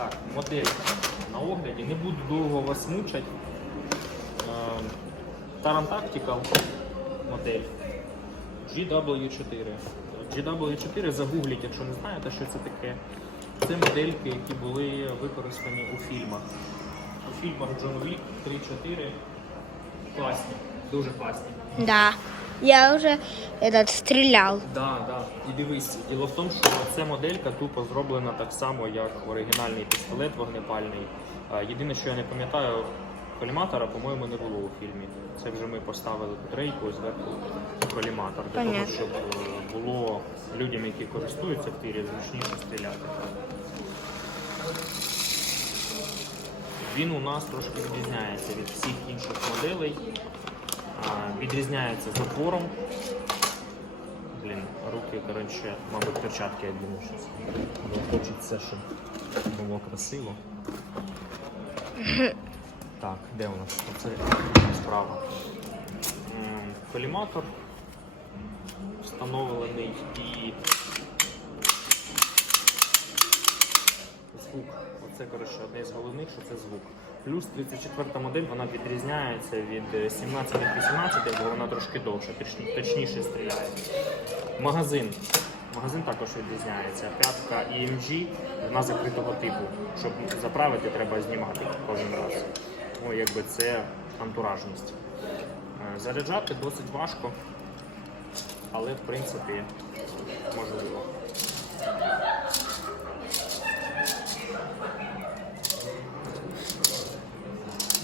Так, модель на огляді. Не буду довго вас мучать. Е, Taran Tactical модель GW4. GW4 загугліть, якщо не знаєте, що це таке. Це модельки, які були використані у фільмах. У фільмах Джон Вік 3-4. Класні, дуже класні. Да. Я уже этот стрелял. Да, да. І дивись, діло в тому, що ця моделька тупо зроблена так само, як оригінальний пістолет вогнепальний. Єдине, що я не пам'ятаю, коліматора, по-моєму, не було у фільмі. Це вже ми поставили тут рейку зверху коліматор, для того, щоб е, було людям, які користуються в тирі, зручніше стріляти. Він у нас трошки відрізняється від всіх інших моделей. Відрізняється затвором. Блін, руки, коротше, мабуть, перчатки я щось. Хочеться, щоб було красиво. Так, де у нас? Оце справа. Коліматор встановлений і звук. Оце коротше одне з головних, що це звук. Плюс 34 модель вона відрізняється від 17-18, бо вона трошки довше, точніше стріляє. Магазин. Магазин також відрізняється. П'ятка EMG, вона закритого типу. Щоб заправити, треба знімати кожен раз. Ну, якби це антуражність. Е, Заряджати досить важко, але в принципі можливо.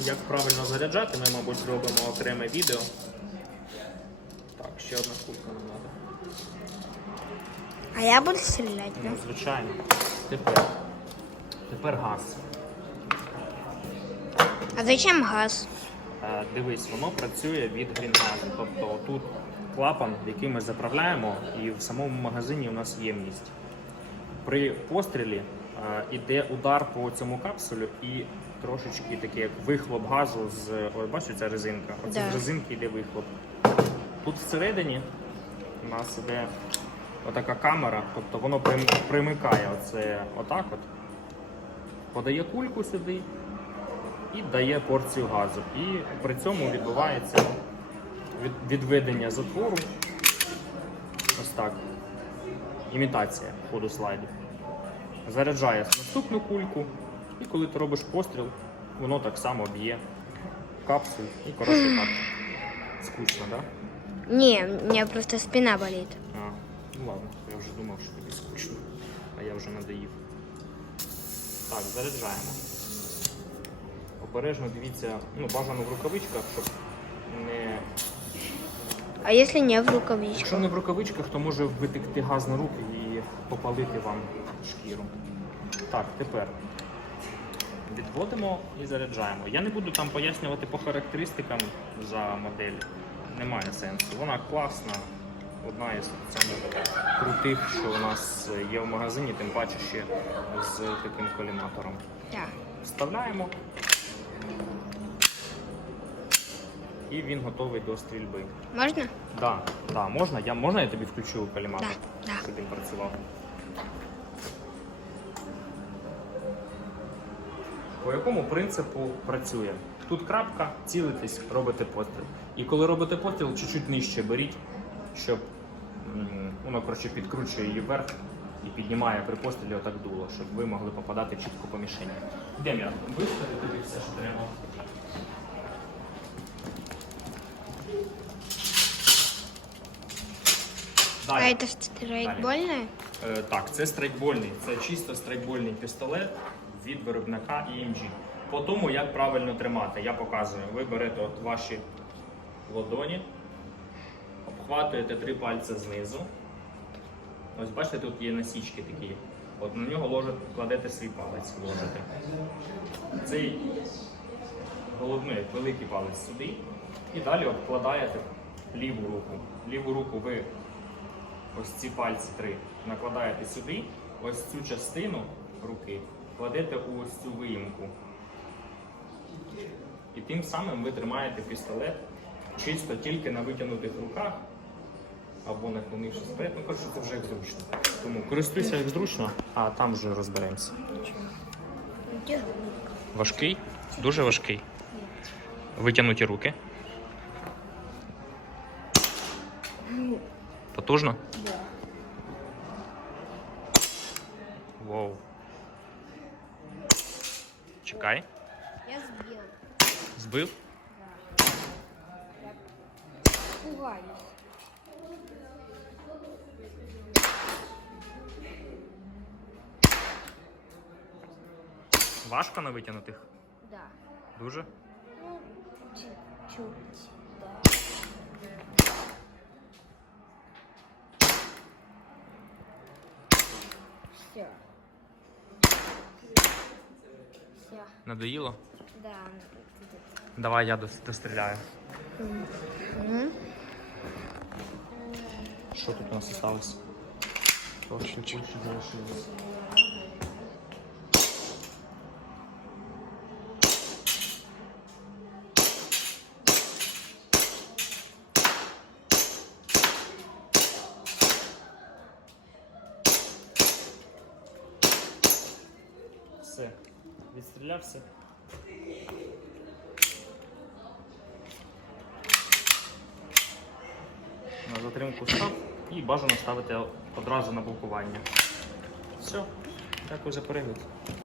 Як правильно заряджати, ми, мабуть, зробимо окреме відео. Так, ще одна кулька нам треба. А я буду стрелять, да? Ну, звичайно. Тепер. Тепер газ. А зачем газ? Е, Дивись, воно працює від грінгазу. Тобто тут клапан, який ми заправляємо, і в самому магазині у нас ємність. При пострілі іде удар по цьому капсулю і трошечки такий як вихлоп газу з. Ой, бачите, ця резинка. Оце Да. з резинки йде вихлоп. Тут всередині у нас іде отака камера, тобто воно примикає оце отак от, подає кульку сюди і дає порцію газу. І при цьому відбувається відведення затвору. Ось так. Імітація ходу слайдів. Заряджає наступну кульку, і коли ти робиш постріл, воно так само б'є капсуль і коротше так. Скучно, так? Да? Не, у меня просто спина болит. А, ну ладно, я вже думав, що тобі скучно, а я вже надоїв. Так, заряджаємо. Обережно дивіться, ну бажано в рукавичках, щоб не. А если не в рукавичках? Якщо не в рукавичках, то може витекти газ на руки і попалити вам шкіру. Так, тепер відводимо і заряджаємо. Я не буду там пояснювати по характеристикам за модель. Немає сенсу. Вона класна, одна із самих крутих, що у нас є в магазині, тим паче ще з таким коліматором. Да. Вставляємо. І він готовий до стрільби. Можно? Да, да, можна. Я можна я тобі включу коліматор, Да, да. щоб він працював. По якому принципу працює? Тут крапка, цілитесь, робите постріл. І коли робите постріл, чуть-чуть нижче беріть, щоб воно коротше підкручує її вверх і піднімає при пострілі отак дуло, щоб ви могли попадати чітко по мішені. Дем'ян, вистави тобі все, що треба. А Далі. это страйкбольное? Е, Так, це страйкбольний, це чисто страйкбольний пістолет від виробника EMG. По тому, як правильно тримати, я показую. Ви берете от ваші ладоні, обхватуєте три пальці знизу. Ось бачите, тут є насічки такі. От на нього ложите, кладете свій палець, ложите. Цей головний великий палець сюди. І далі обкладаєте ліву руку. Ліву руку ви ось ці пальці три накладаєте сюди, ось цю частину руки кладете у ось цю виїмку. І тим самим ви тримаєте пістолет чисто тільки на витягнутих руках або наклонившись вперед. Ну, коротше, це вже як зручно. Тому користуйся як зручно, а там вже розберемося. Важкий? Дуже важкий. Витягнуті руки. Потужно? Да. Воу. Чекай. Я сбил. Збив. Пугаюсь. Важко на витягнутих? Да. Дуже? Ну, чуть-чуть. Да. Все. Все. Надоїло? Да. Давай я дос- достріляю. Що тут у нас осталось? Трохи більше залишилось. Все, відстрілявся. на затримку став і бажано ставити одразу на блокування. Все, дякую за перегляд.